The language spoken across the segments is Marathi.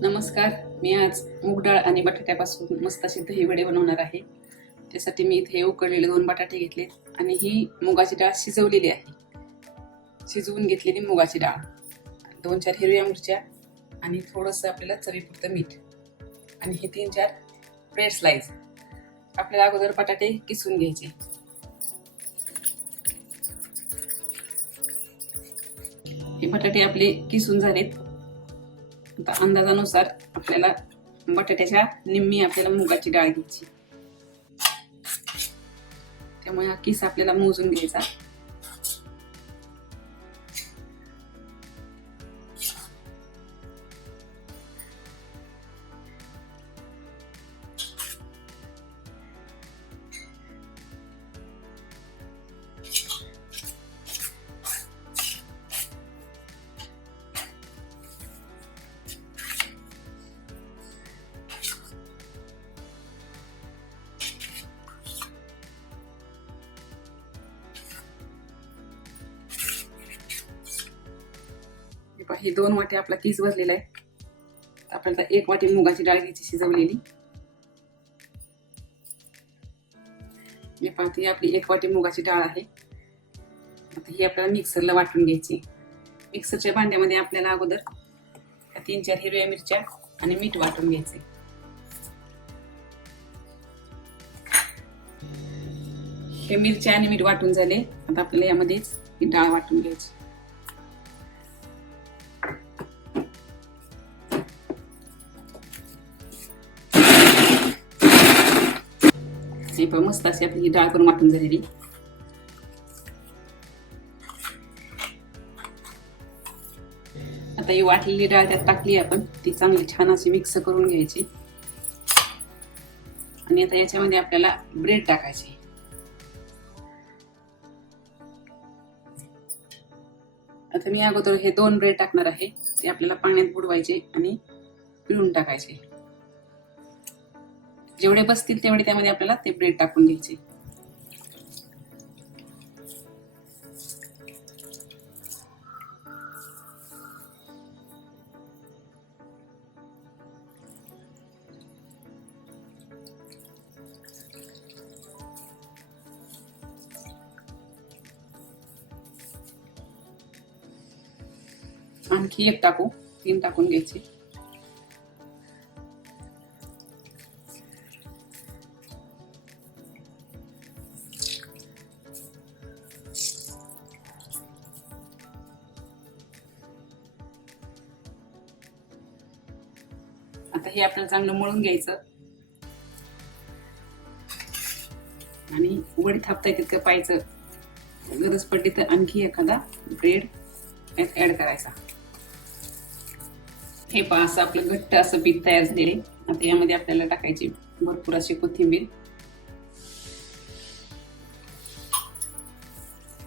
नमस्कार. मी आज मूग डाळ आणि बटाट्यापासून मस्त अशी दही वडे बनवणार आहे. त्यासाठी मी इथे उकडलेले दोन बटाटे घेतले आणि ही मुगाची डाळ शिजवलेली आहे. शिजवून घेतलेली मुगाची डाळ. दोन चार हिरव्या मिरच्या आणि थोडंसं आपल्याला चवीपुरतं मीठ. आणि हे तीन चार ब्रेड स्लाइस आपल्याला अगोदर बटाटे किसून घ्यायचे. हे बटाटे आपले किसून झालेत. आता अंदाजानुसार आपल्याला बटाट्याच्या निम्मी आपल्याला मुगाची डाळ घ्यायची. त्यामुळे हा किस आपल्याला मोजून घ्यायचा. पहा, दोन वाटी आपला किस भरलेला आहे. आपल्याला एक वाटी मुगाची डाळ घ्यायची शिजवलेली. हे पाहते आपली एक वाटी मुगाची डाळ आहे. आता ही आपल्याला मिक्सरला वाटून घ्यायची. मिक्सरच्या भांड्यामध्ये आपल्याला अगोदर तीन चार हिरव्या मिरच्या आणि मीठ वाटून घ्यायचे. हे मिरच्या आणि मीठ वाटून झाले. आता आपल्याला यामध्येच ही डाळ वाटून घ्यायची. हे पण मस्त अशी आपली ही डाळ करून वाटून झालेली आता ही वाटलेली डाळ त्यात टाकली आपण ती चांगली छान अशी मिक्स करून घ्यायची आणि आता याच्यामध्ये आपल्याला ब्रेड टाकायचे आता मी अगोदर हे दोन ब्रेड टाकणार आहे ते आपल्याला पाण्यात बुडवायचे आणि पिळून टाकायचे जेवढे बसतील तेवढे त्यामध्ये आपल्याला ते ब्रेड टाकून घ्यायचे. आणखी एक टाकू तीन टाकून घ्यायचे. आता हे आपल्याला चांगलं मळून घ्यायचं. आणि वडी थापता येते तितकं पाहायचं. गरज पडली तर आणखी एखादा ब्रेड यात ऍड करायचा. हे पहा असं आपलं घट्ट असं पीठ तयार झाले आता यामध्ये आपल्याला टाकायची भरपूर अशी कोथिंबीर.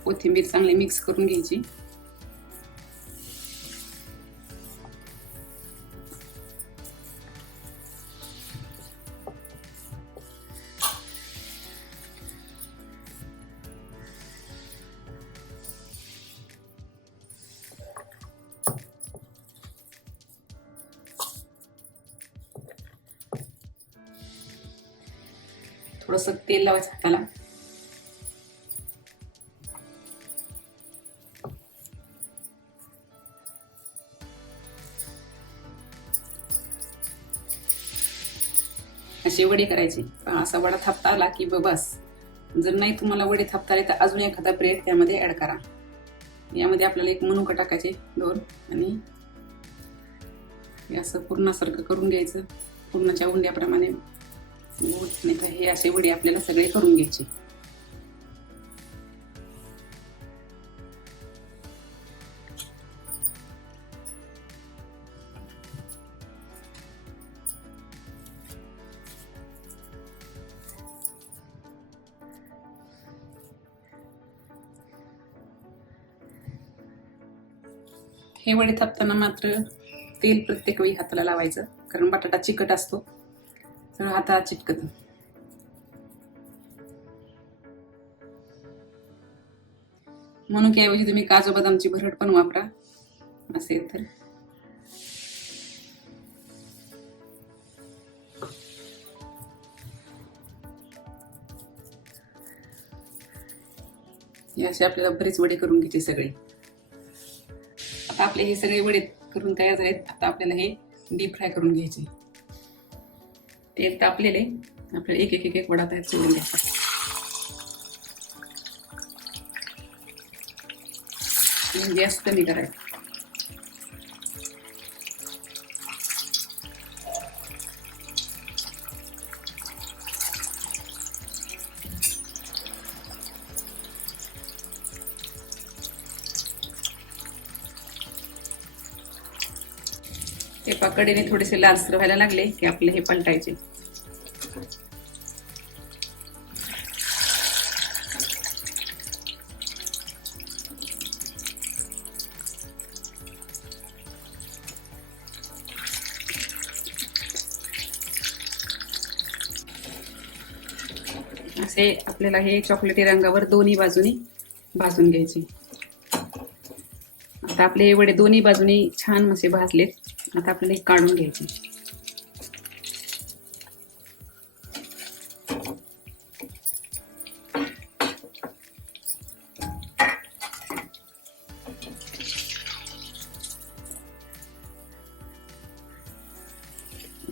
कोथिंबीर चांगली मिक्स करून घ्यायची. थोडस तेल लावायचं हाताला. असे वडे करायचे. असा वडा थापता आला की बस. जर नाही तुम्हाला वडे थापता आले तर अजून एखादा ब्रेड त्यामध्ये ऍड करा. यामध्ये आपल्याला एक मनुका टाकायचे दोन आणि असं पूर्णासारखं करून घ्यायचं. पूर्णाच्या उंड्याप्रमाणे. नाही हे असे वडी आपल्याला सगळे करून घ्यायचे. हे वडे थापताना मात्र तेल प्रत्येक वेळी हाताला लावायचं कारण बटाटा चिकट असतो. सगळं आता चिटकत. म्हणून की ऐवजी तुम्ही काजू बदामची भरड पण वापरा. असे तर. असे आपल्याला बरेच वडे करून घ्यायचे सगळे. आता आपले हे सगळे वडे करून तयार झालेत. आता आपल्याला हे डीप फ्राय करून घ्यायचे. तेल तापलेले आपल्याला एक एक एक एक वडा तयार सोडून घ्यायचा. गॅस कमी करायचा. हे पाकडीने थोडेसे लालसर व्हायला लागले की आपले हे पलटायचे. असे आपल्याला हे चॉकलेटी रंगावर दोन्ही बाजूनी भाजून घ्यायचे. आता आपले हे वडे दोन्ही बाजूनी छान असे भाजलेत. आता आपल्याला हे काढून घ्यायचे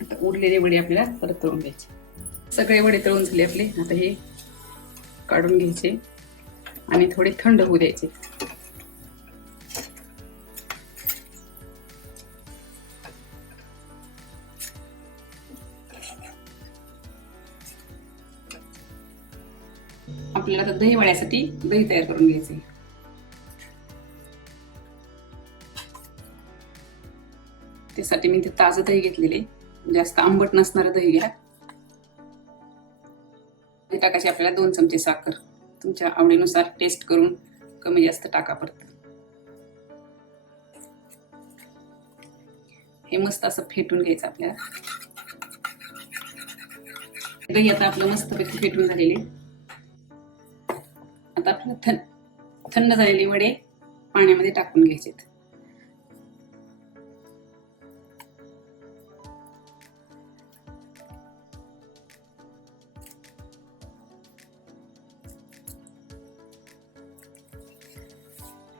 आता उरलेले वडे आपल्याला परत तळून घ्यायचे. सगळे वडे तळून झाले आपले. आता हे काढून घ्यायचे आणि थोडे थंड होऊ द्यायचे. आपल्याला आता दही वड्यासाठी दही तयार करून घ्यायचे त्यासाठी मी ते ताजं दही घेतलेले. जास्त आंबट नसणारं दही घ्या. टाकायची आपल्याला दोन चमचे साखर. तुमच्या आवडीनुसार टेस्ट करून कमी जास्त टाका परत. हे मस्त असं फेटून घ्यायचं आपल्याला. दही आता आपलं मस्तपैकी फेटून झालेले. आता आपल्याला थंड थंड झालेली वडे पाण्यामध्ये टाकून घ्यायचे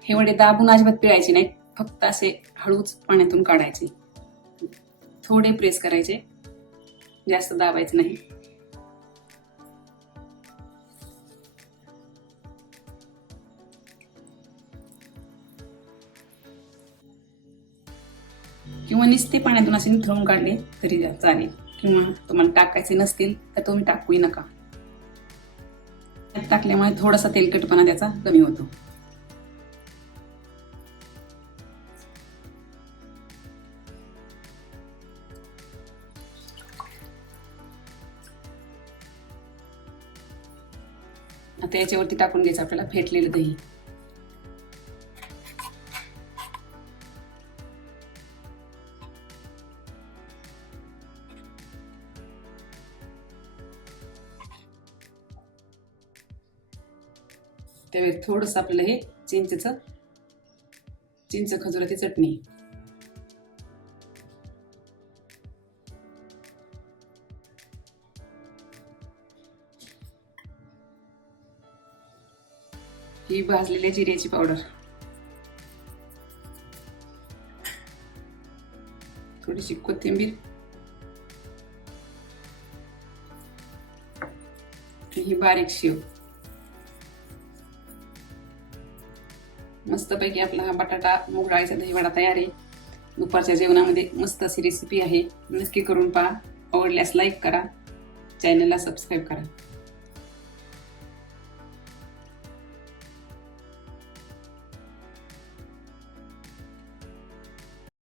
हे वडे दाबून अजिबात पिळायचे नाही फक्त असे हळूच पाण्यातून काढायचे. थोडे प्रेस करायचे. जास्त दाबायचे नाही. मनीच ते पाण्यातून असे निथळून काढले तरी चालेल. किंवा तुम्हाला टाकायचे नसतील तर तुम्ही टाकूही नका. टाकल्यामुळे थोडासा तेलकटपणा त्याचा कमी होतो. आता याच्यावरती टाकून घ्यायचं आपल्याला फेटलेलं दही. त्यावेळी थोडस आपल्याला हे चिंचेच चिंच खजुराची चटणी. ही भाजलेल्या जिऱ्याची पावडर. थोडीशी कोथिंबीर. ही बारीक शेव. मस्तपैकी आपला हा बटाटा मूग डाळीचा दहीवडा तयार आहे. दुपारच्या जेवणामध्ये मस्त अशी रेसिपी आहे. नक्की करून पहा. आवडल्यास लाईक करा. चॅनलला सबस्क्राईब करा.